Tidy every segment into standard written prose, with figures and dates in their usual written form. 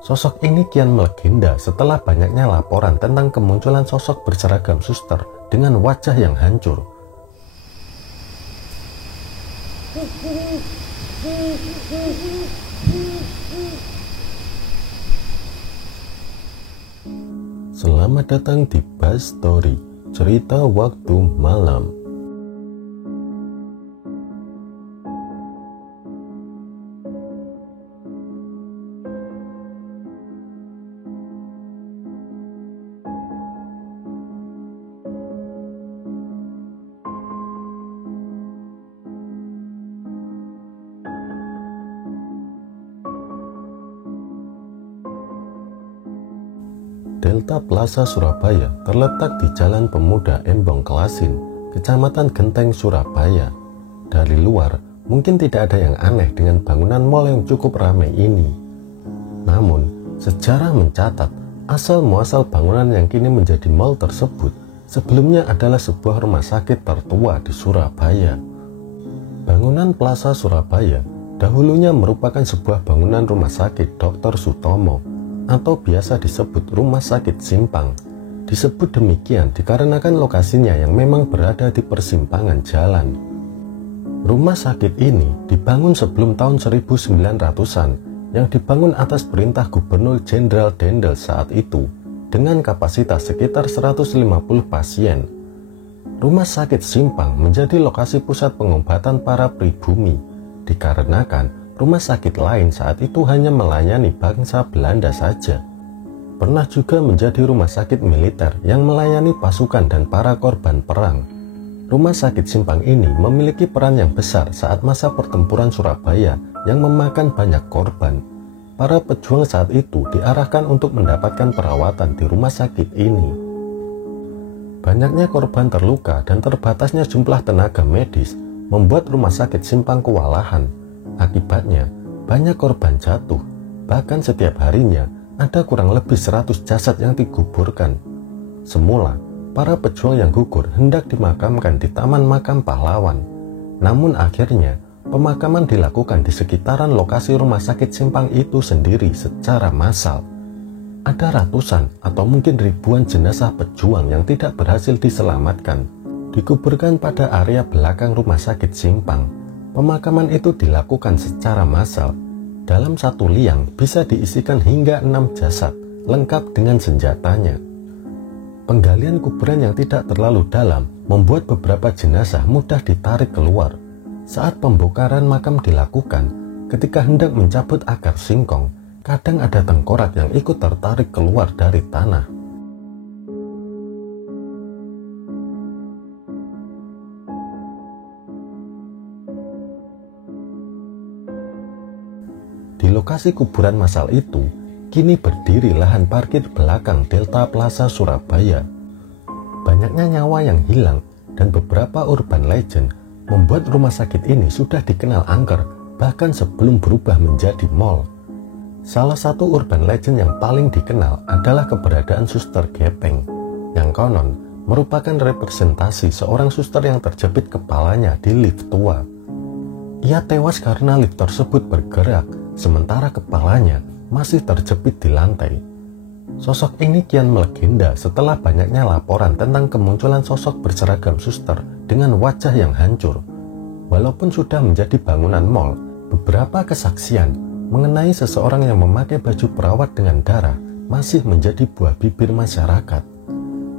Sosok ini kian melegenda setelah banyaknya laporan tentang kemunculan sosok berseragam suster dengan wajah yang hancur. Selamat datang di Buzz Story, cerita waktu malam. Delta Plaza Surabaya terletak di Jalan Pemuda Embong Kelasin, Kecamatan Genteng, Surabaya. Dari luar, mungkin tidak ada yang aneh dengan bangunan mal yang cukup ramai ini. Namun, sejarah mencatat asal-muasal bangunan yang kini menjadi mal tersebut sebelumnya adalah sebuah rumah sakit tertua di Surabaya. Bangunan Plaza Surabaya dahulunya merupakan sebuah bangunan rumah sakit Dr. Sutomo atau biasa disebut Rumah Sakit Simpang. Disebut demikian dikarenakan lokasinya yang memang berada di persimpangan jalan. Rumah sakit ini dibangun sebelum tahun 1900-an yang dibangun atas perintah Gubernur Jenderal Dendel saat itu dengan kapasitas sekitar 150 pasien. Rumah Sakit Simpang menjadi lokasi pusat pengobatan para pribumi dikarenakan rumah sakit lain saat itu hanya melayani bangsa Belanda saja. Pernah juga menjadi rumah sakit militer yang melayani pasukan dan para korban perang. Rumah sakit Simpang ini memiliki peran yang besar saat masa pertempuran Surabaya yang memakan banyak korban. Para pejuang saat itu diarahkan untuk mendapatkan perawatan di rumah sakit ini. Banyaknya korban terluka dan terbatasnya jumlah tenaga medis membuat rumah sakit Simpang kewalahan. Akibatnya, banyak korban jatuh, bahkan setiap harinya ada kurang lebih 100 jasad yang dikuburkan. Semula, para pejuang yang gugur hendak dimakamkan di Taman Makam Pahlawan. Namun akhirnya, pemakaman dilakukan di sekitaran lokasi rumah sakit Simpang itu sendiri secara massal. Ada ratusan atau mungkin ribuan jenazah pejuang yang tidak berhasil diselamatkan, dikuburkan pada area belakang rumah sakit Simpang. Pemakaman itu dilakukan secara massal. Dalam satu liang bisa diisikan hingga 6 jasad, lengkap dengan senjatanya. Penggalian kuburan yang tidak terlalu dalam membuat beberapa jenazah mudah ditarik keluar. Saat pembongkaran makam dilakukan, ketika hendak mencabut akar singkong, kadang ada tengkorak yang ikut tertarik keluar dari tanah. Di lokasi kuburan massal itu, kini berdiri lahan parkir belakang Delta Plaza Surabaya. Banyaknya nyawa yang hilang dan beberapa urban legend membuat rumah sakit ini sudah dikenal angker bahkan sebelum berubah menjadi mall. Salah satu urban legend yang paling dikenal adalah keberadaan Suster Gepeng, yang konon merupakan representasi seorang suster yang terjepit kepalanya di lift tua. Ia tewas karena lift tersebut bergerak, sementara kepalanya masih terjepit di lantai. Sosok ini kian melegenda setelah banyaknya laporan tentang kemunculan sosok berseragam suster dengan wajah yang hancur. Walaupun sudah menjadi bangunan mal, beberapa kesaksian mengenai seseorang yang memakai baju perawat dengan darah masih menjadi buah bibir masyarakat.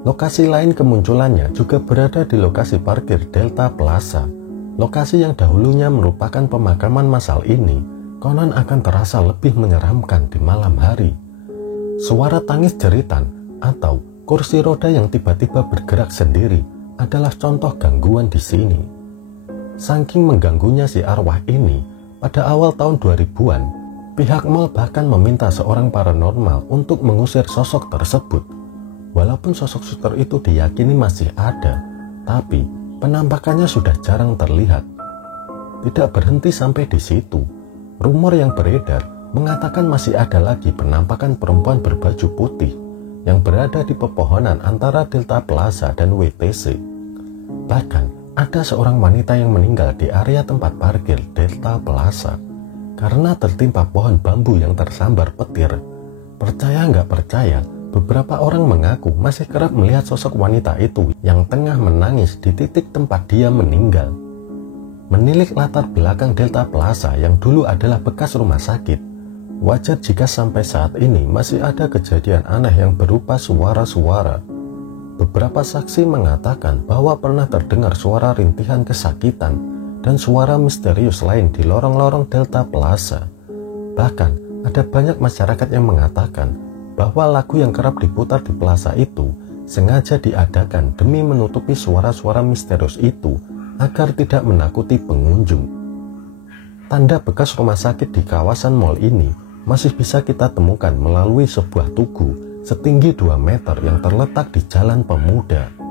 Lokasi lain kemunculannya juga berada di lokasi parkir Delta Plaza. Lokasi yang dahulunya merupakan pemakaman massal ini konon akan terasa lebih menyeramkan di malam hari. Suara tangis jeritan atau kursi roda yang tiba-tiba bergerak sendiri adalah contoh gangguan di sini. Saking mengganggunya si arwah ini, pada awal tahun 2000-an, pihak mal bahkan meminta seorang paranormal untuk mengusir sosok tersebut. Walaupun sosok suster itu diyakini masih ada, tapi penampakannya sudah jarang terlihat. Tidak berhenti sampai di situ. Rumor yang beredar mengatakan masih ada lagi penampakan perempuan berbaju putih yang berada di pepohonan antara Delta Plaza dan WTC. Bahkan ada seorang wanita yang meninggal di area tempat parkir Delta Plaza karena tertimpa pohon bambu yang tersambar petir. Percaya nggak percaya, beberapa orang mengaku masih kerap melihat sosok wanita itu yang tengah menangis di titik tempat dia meninggal. Menilik latar belakang Delta Plaza yang dulu adalah bekas rumah sakit, wajar jika sampai saat ini masih ada kejadian aneh yang berupa suara-suara. Beberapa saksi mengatakan bahwa pernah terdengar suara rintihan kesakitan dan suara misterius lain di lorong-lorong Delta Plaza. Bahkan ada banyak masyarakat yang mengatakan bahwa lagu yang kerap diputar di plaza itu sengaja diadakan demi menutupi suara-suara misterius itu agar tidak menakuti pengunjung. Tanda bekas rumah sakit di kawasan mal ini masih bisa kita temukan melalui sebuah tugu setinggi 2 meter yang terletak di Jalan Pemuda.